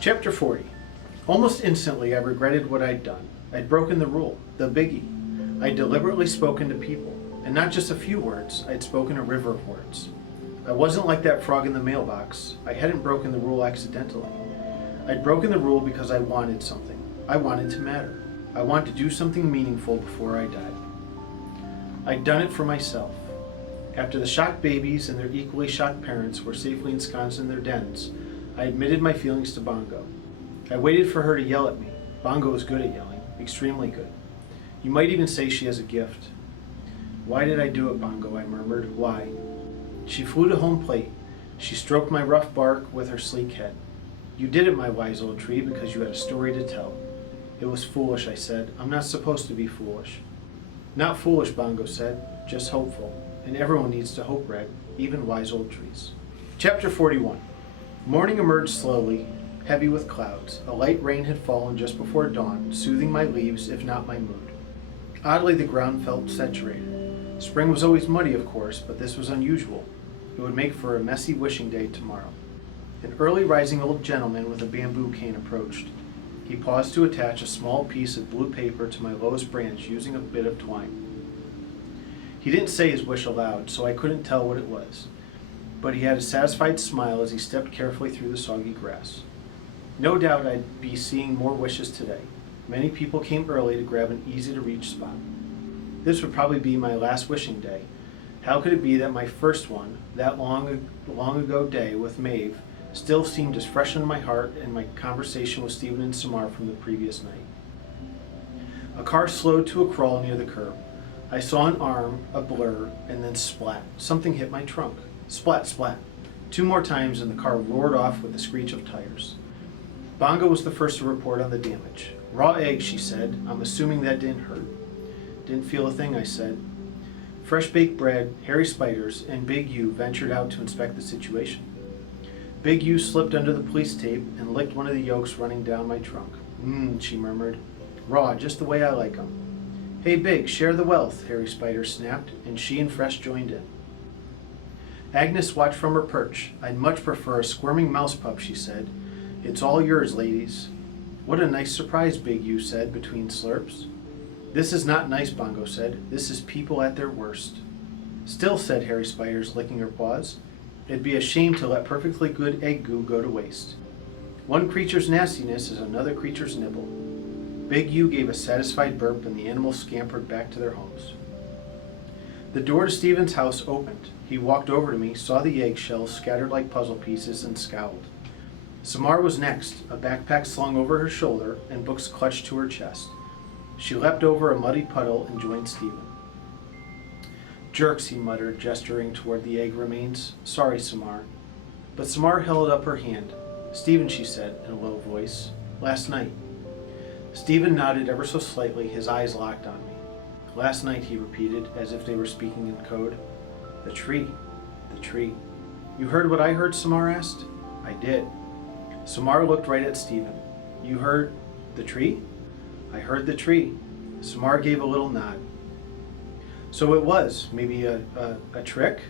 Chapter 40. Almost instantly, I regretted what I'd done. I'd broken the rule, the biggie. I'd deliberately spoken to people, and not just a few words, I'd spoken a river of words. I wasn't like that frog in the mailbox. I hadn't broken the rule accidentally. I'd broken the rule because I wanted something. I wanted to matter. I wanted to do something meaningful before I died. I'd done it for myself. After the shocked babies and their equally shocked parents were safely ensconced in their dens, I admitted my feelings to Bongo. I waited for her to yell at me. Bongo is good at yelling, extremely good. You might even say she has a gift. Why did I do it, Bongo? I murmured. Why? She flew to home plate. She stroked my rough bark with her sleek head. You did it, my wise old tree, because you had a story to tell. It was foolish, I said. I'm not supposed to be foolish. Not foolish, Bongo said, just hopeful. And everyone needs to hope, Red, even wise old trees. Chapter 41. Morning emerged slowly, heavy with clouds. A light rain had fallen just before dawn, soothing my leaves, if not my mood. Oddly, the ground felt saturated. Spring was always muddy, of course, but this was unusual. It would make for a messy wishing day tomorrow. An early rising old gentleman with a bamboo cane approached. He paused to attach a small piece of blue paper to my lowest branch using a bit of twine. He didn't say his wish aloud, so I couldn't tell what it was, but he had a satisfied smile as he stepped carefully through the soggy grass. No doubt I'd be seeing more wishes today. Many people came early to grab an easy-to-reach spot. This would probably be my last wishing day. How could it be that my first one, that long ago day with Maeve, still seemed as fresh in my heart and my conversation with Stephen and Samar from the previous night? A car slowed to a crawl near the curb. I saw an arm, a blur, and then splat. Something hit my trunk. Splat, splat. 2 more times and the car roared off with the screech of tires. Bongo was the first to report on the damage. Raw egg, she said. I'm assuming that didn't hurt. Didn't feel a thing, I said. Fresh baked bread, hairy spiders, and Big U ventured out to inspect the situation. Big U slipped under the police tape and licked one of the yolks running down my trunk. She murmured. Raw, just the way I like 'em. Hey Big, share the wealth, Hairy Spider snapped, and she and Fresh joined in. Agnes watched from her perch. I'd much prefer a squirming mouse pup, she said. It's all yours, ladies. What a nice surprise, Big U said between slurps. This is not nice, Bongo said. This is people at their worst. Still, said Hairy Spiders, licking her paws. It'd be a shame to let perfectly good egg goo go to waste. One creature's nastiness is another creature's nibble. Big U gave a satisfied burp and the animals scampered back to their homes. The door to Stephen's house opened. He walked over to me, saw the eggshells scattered like puzzle pieces, and scowled. Samar was next, a backpack slung over her shoulder and books clutched to her chest. She leapt over a muddy puddle and joined Stephen. Jerks, he muttered, gesturing toward the egg remains. Sorry, Samar. But Samar held up her hand. Stephen, she said in a low voice. Last night. Stephen nodded ever so slightly, his eyes locked on me. Last night, he repeated, as if they were speaking in code. The tree. The tree. You heard what I heard, Samar asked? I did. Samar looked right at Stephen. You heard the tree? I heard the tree. Samar gave a little nod. So it was maybe a trick?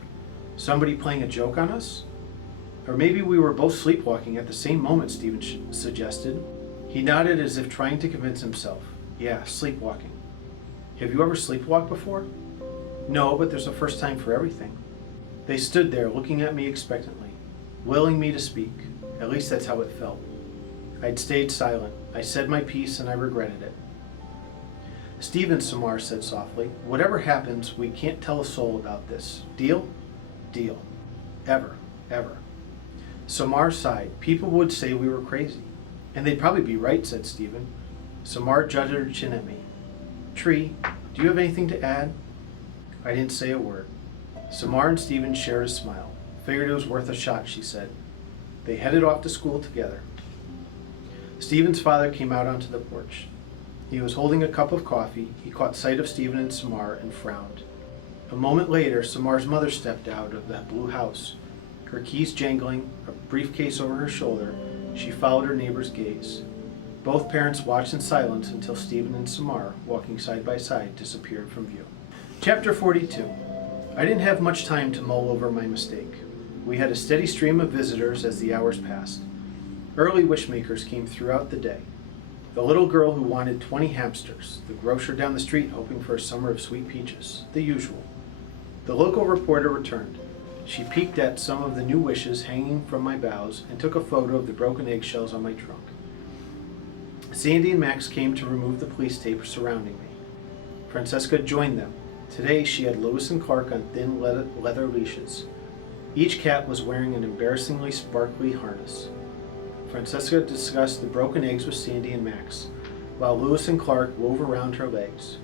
Somebody playing a joke on us? Or maybe we were both sleepwalking at the same moment, Stephen suggested. He nodded as if trying to convince himself. Yeah, sleepwalking. Have you ever sleepwalked before? No, but there's a first time for everything. They stood there, looking at me expectantly, willing me to speak. At least that's how it felt. I'd stayed silent. I said my piece and I regretted it. Stephen, Samar said softly, whatever happens, we can't tell a soul about this. Deal? Deal. Ever. Ever. Samar sighed. People would say we were crazy. And they'd probably be right, said Stephen. Samar jutted her chin at me. Tree, do you have anything to add? I didn't say a word. Samar and Stephen shared a smile. Figured it was worth a shot, she said. They headed off to school together. Stephen's father came out onto the porch. He was holding a cup of coffee. He caught sight of Stephen and Samar and frowned. A moment later, Samar's mother stepped out of that blue house. Her keys jangling, a briefcase over her shoulder, she followed her neighbor's gaze. Both parents watched in silence until Stephen and Samar, walking side by side, disappeared from view. Chapter 42. I didn't have much time to mull over my mistake. We had a steady stream of visitors as the hours passed. Early wishmakers came throughout the day. The little girl who wanted 20 hamsters, the grocer down the street hoping for a summer of sweet peaches, the usual. The local reporter returned. She peeked at some of the new wishes hanging from my boughs and took a photo of the broken eggshells on my trunk. Sandy and Max came to remove the police tape surrounding me. Francesca joined them. Today she had Lewis and Clark on thin leather leashes. Each cat was wearing an embarrassingly sparkly harness. Francesca discussed the broken eggs with Sandy and Max, while Lewis and Clark wove around her legs.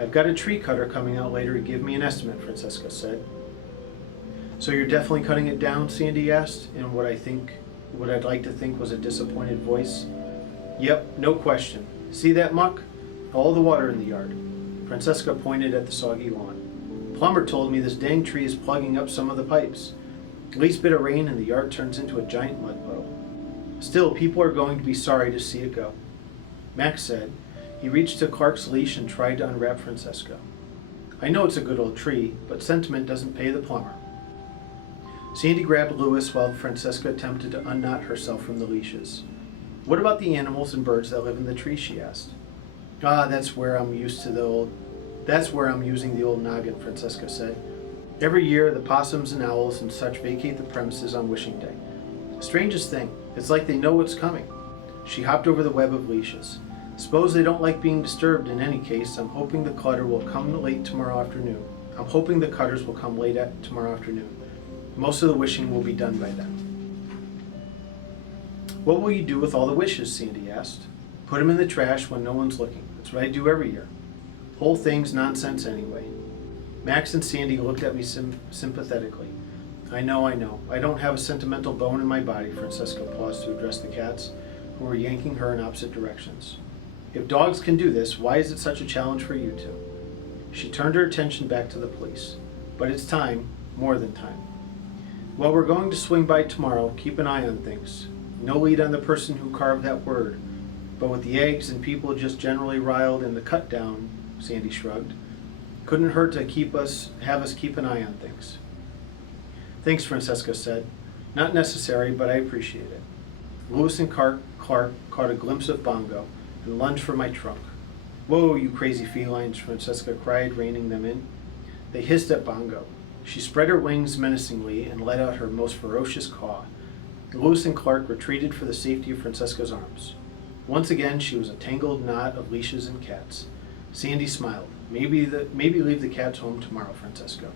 I've got a tree cutter coming out later to give me an estimate, Francesca said. So you're definitely cutting it down, Sandy asked, in what I'd like to think was a disappointed voice. Yep, no question. See that muck? All the water in the yard. Francesca pointed at the soggy lawn. Plumber told me this dang tree is plugging up some of the pipes. Least bit of rain and the yard turns into a giant mud puddle. Still, people are going to be sorry to see it go. Max said. He reached to Clark's leash and tried to unwrap Francesca. I know it's a good old tree, but sentiment doesn't pay the plumber. Sandy grabbed Lewis while Francesca attempted to unknot herself from the leashes. What about the animals and birds that live in the tree, she asked. That's where I'm using the old noggin, Francesca said. Every year, the possums and owls and such vacate the premises on wishing day. Strangest thing, it's like they know what's coming. She hopped over the web of leashes. Suppose they don't like being disturbed in any case. I'm hoping the cutters will come late tomorrow afternoon. Most of the wishing will be done by then. What will you do with all the wishes? Sandy asked. Put them in the trash when no one's looking. That's what I do every year. Whole thing's nonsense anyway. Max and Sandy looked at me sympathetically. I know. I don't have a sentimental bone in my body, Francesca paused to address the cats, who were yanking her in opposite directions. If dogs can do this, why is it such a challenge for you two? She turned her attention back to the police. But it's time, more than time. Well, we're going to swing by tomorrow. Keep an eye on things. No lead on the person who carved that word. But with the eggs and people just generally riled and the cut down, Sandy shrugged. Couldn't hurt to have us keep an eye on things. Thanks, Francesca said. Not necessary, but I appreciate it. Lewis and Clark caught a glimpse of Bongo and lunged for my trunk. Whoa, you crazy felines, Francesca cried, reining them in. They hissed at Bongo. She spread her wings menacingly and let out her most ferocious caw. Lewis and Clark retreated for the safety of Francesca's arms. Once again, she was a tangled knot of leashes and cats. Sandy smiled. Maybe leave the cats home tomorrow, Francesca.